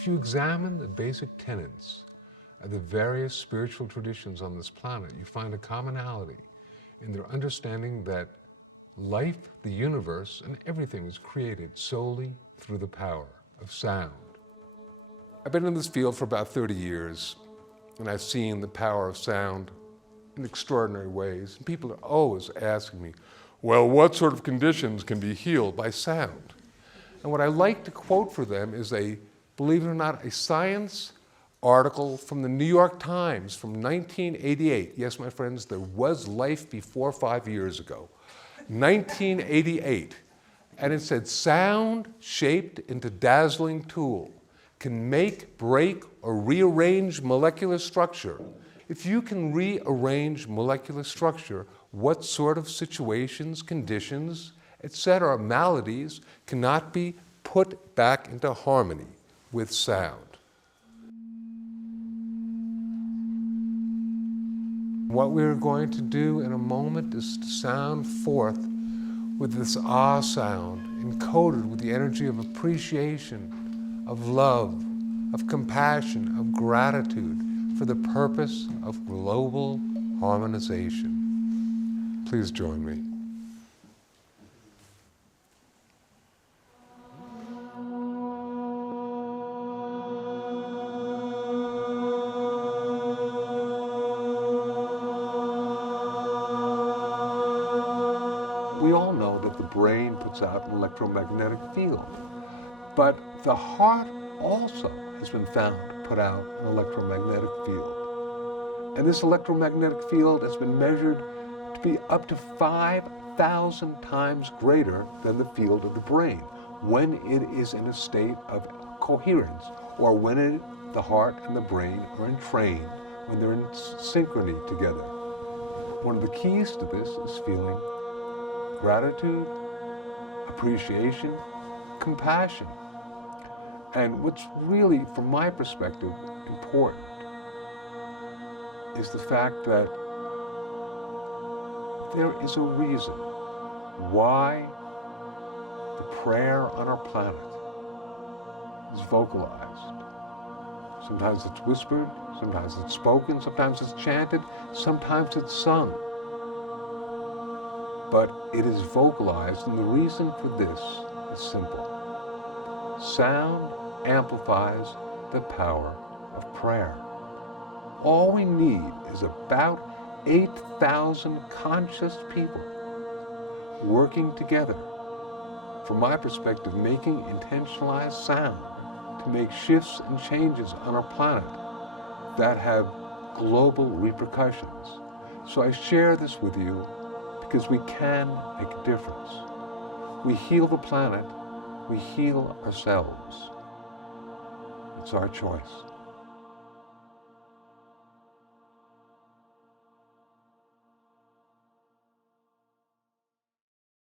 If you examine the basic tenets of the various spiritual traditions on this planet, you find a commonality in their understanding that life, the universe, and everything was created solely through the power of sound. I've been in this field for about 30 years, and I've seen the power of sound in extraordinary ways. And people are always asking me, well, what sort of conditions can be healed by sound? And what I like to quote for them is believe it or not, a science article from the New York Times from 1988. Yes, my friends, there was life before 5 years ago. 1988. And it said, sound shaped into dazzling tool can make, break, or rearrange molecular structure. If you can rearrange molecular structure, what sort of situations, conditions, etc., maladies cannot be put back into harmony with sound? What we're going to do in a moment is to sound forth with this ah sound, encoded with the energy of appreciation, of love, of compassion, of gratitude, for the purpose of global harmonization. Please join me. We all know that the brain puts out an electromagnetic field, but the heart also has been found to put out an electromagnetic field. And this electromagnetic field has been measured to be up to 5,000 times greater than the field of the brain when it is in a state of coherence, or when the heart and the brain are entrained, when they're in synchrony together. One of the keys to this is feeling gratitude, appreciation, compassion. And what's really, from my perspective, important is the fact that there is a reason why the prayer on our planet is vocalized. Sometimes it's whispered, sometimes it's spoken, sometimes it's chanted, sometimes it's sung. But it is vocalized, and the reason for this is simple. Sound amplifies the power of prayer. All we need is about 8,000 conscious people working together, from my perspective, making intentionalized sound to make shifts and changes on our planet that have global repercussions. So I share this with you because we can make a difference. We heal the planet, we heal ourselves. It's our choice.